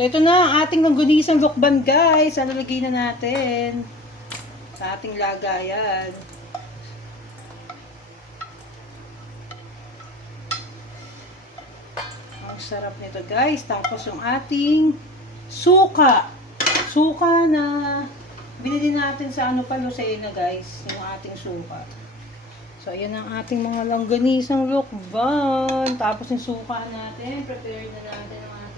So, ito na ang ating langgunisang lukban, guys. Ano lagay na natin? Sa ating lagayan. Ang sarap nito, guys. Tapos, yung ating suka. Suka na binili natin sa ano pa, Lucena, guys. Yung ating suka. So, ayan ang ating mga langganisang lukban. Tapos, yung suka natin. Prepare na natin ang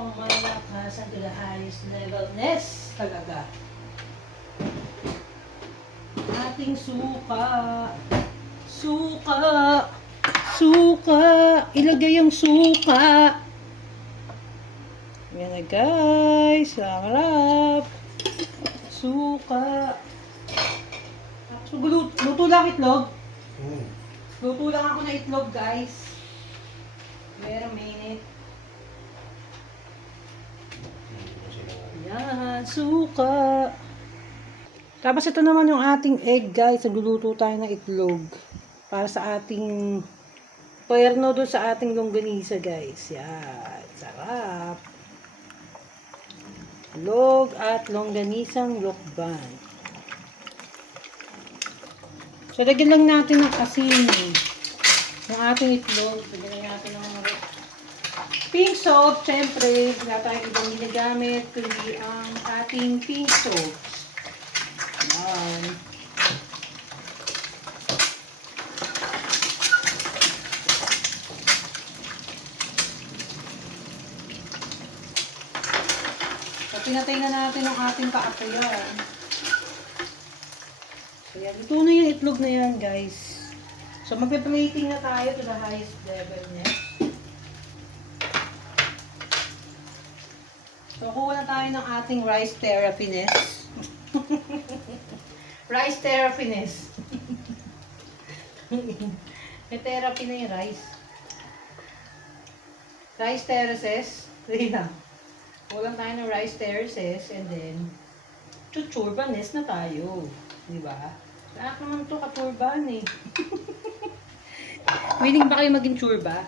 ating pangmalakasan to the highest level. Ness talaga. Ating suka. Suka. Suka. Ilagay ang suka. Yan na guys. Sarap. Suka. So, luto, lang itlog. Hmm. Luto lang ako na itlog, guys. Wait a minute. Yan, suka. Tapos ito naman yung ating egg, guys. Nagluluto tayo ng itlog. Para sa ating puerno doon sa ating longganisa, guys. Yan. Sarap. Log at longganisang lokban. So, lagyan lang natin ng asin. Yung ating itlog. Lagyan lang ng pink salt. Siyempre, wala tayong ibang ginagamit. Kundi ang ating pink salt. Yan. So, pinatay na natin ang ating kaapoyan. So, yan. Ito na yung itlog na yan, guys. So, magpe-plating na tayo to the highest level next. So, kuha na tayo ng ating rice therapiness. rice therapiness. May therapy na yung rice. Rice terraces. Hindi na. Kuha tayo ng rice terraces and then chuchurbanes na tayo. Di ba? Lahat naman to katurban eh. Willing ba kayo maging churba?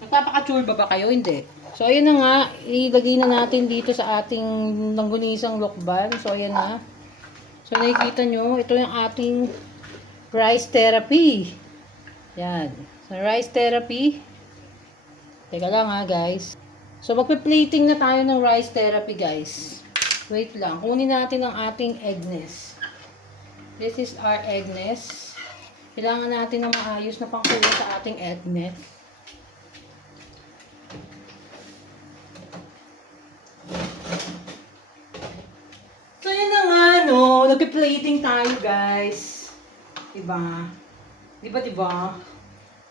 Nagpapaka-churba ba kayo? Hindi. So, ayan na nga. Ilagay na natin dito sa ating langgunisang lokban. So, ayan na. So, nakikita nyo, ito yung ating rice therapy. Yan. So, rice therapy. Teka lang ha, guys. So, magpe-plating na tayo ng rice therapy, guys. Wait lang. Kunin natin ang ating eggness. This is our eggness. Kailangan natin ng maayos na pangkulo sa ating eggness. So, yun na nga, no. Nagpe-plating tayo, guys. Diba? Diba, diba?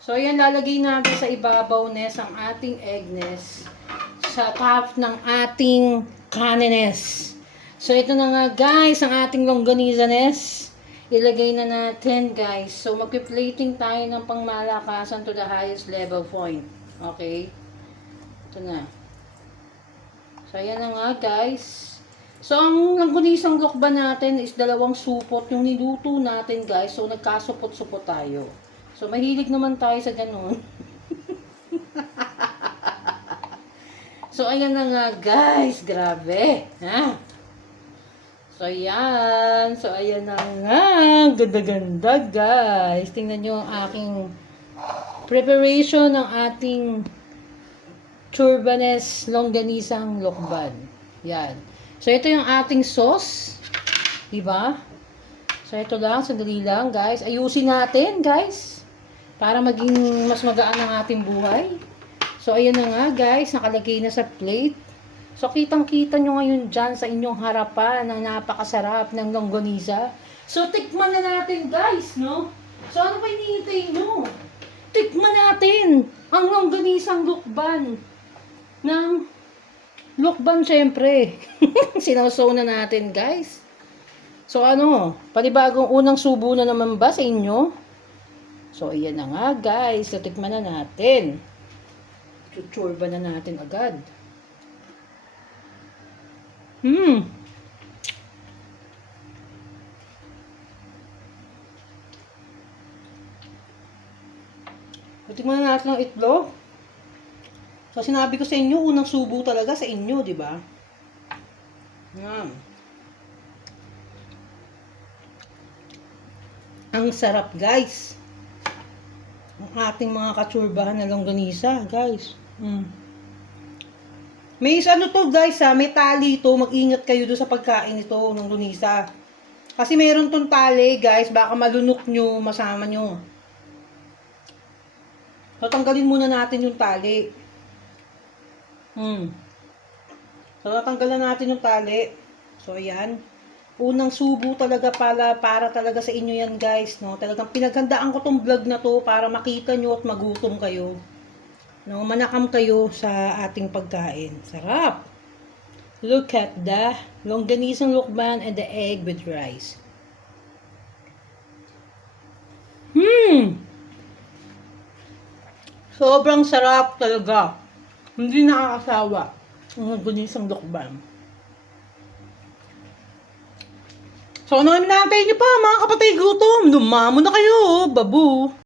So, ayan, lalagay natin sa ibabaw, Ness, ang ating eggness sa top ng ating kanines. So, ito na nga, guys, ang ating longganisa, Ness. Ilagay na natin, guys. So, magpi-plating tayo ng pangmalakasan to the highest level point. Okay? Ito na. So, ayan na nga, guys. So, ang langgunisang lokba natin is dalawang supot yung niluto natin, guys. So, nagkasupot-supot tayo. So, mahilig naman tayo sa ganun. so, ayan na nga, guys. Grabe. Ha? So, ayan. So, ayan na nga. Ganda-ganda, guys. Tingnan nyo ang aking preparation ng ating churbanes longganisang lokban. Yan. So, ito yung ating sauce. Diba? So, ito lang. Sandali lang, guys. Ayusin natin, guys. Para maging mas magaan ang ating buhay. So, ayan na nga, guys. Nakalagay na sa plate. So, kitang-kita nyo ngayon dyan sa inyong harapan ng napakasarap ng longganisa. So, tikman na natin, guys, no? So, ano pa hinihintay nyo? Tikman natin ang longganisang lukban ng lukban, syempre. Sinawsaw na natin, guys. So, ano, panibagong unang subo na naman ba sa inyo? So, ayan na nga, guys. So, tikman na natin. Chuchurba na natin agad. Hmm. Tikman na natin ang itlog. So, sinabi ko sa inyo, unang subo talaga sa inyo, di ba? Yan. Ang sarap, guys. Ang ating mga katsurbahan na longganisa, guys. Mm. May ano to, guys, ha? May tali ito. Mag-ingat kayo doon sa pagkain ito ng lunisa. Kasi meron tong tali, guys. Baka malunok nyo, masama nyo. So, tanggalin muna natin yung tali. Hmm. So, natanggalan natin yung tali. So, ayan. Unang subo talaga para, para talaga sa inyo yan, guys. No? Talagang pinaghandaan ko tong vlog na to para makita nyo at magutom kayo. No? Manakam kayo sa ating pagkain. Sarap! Look at the longganisang lukban and the egg with rice. Hmm! Sobrang sarap talaga. Hindi nakakasawa. Ang longganisang lukban. So, ano namin natin niyo pa, mga kapatid gutom? Lumamo na kayo, babu.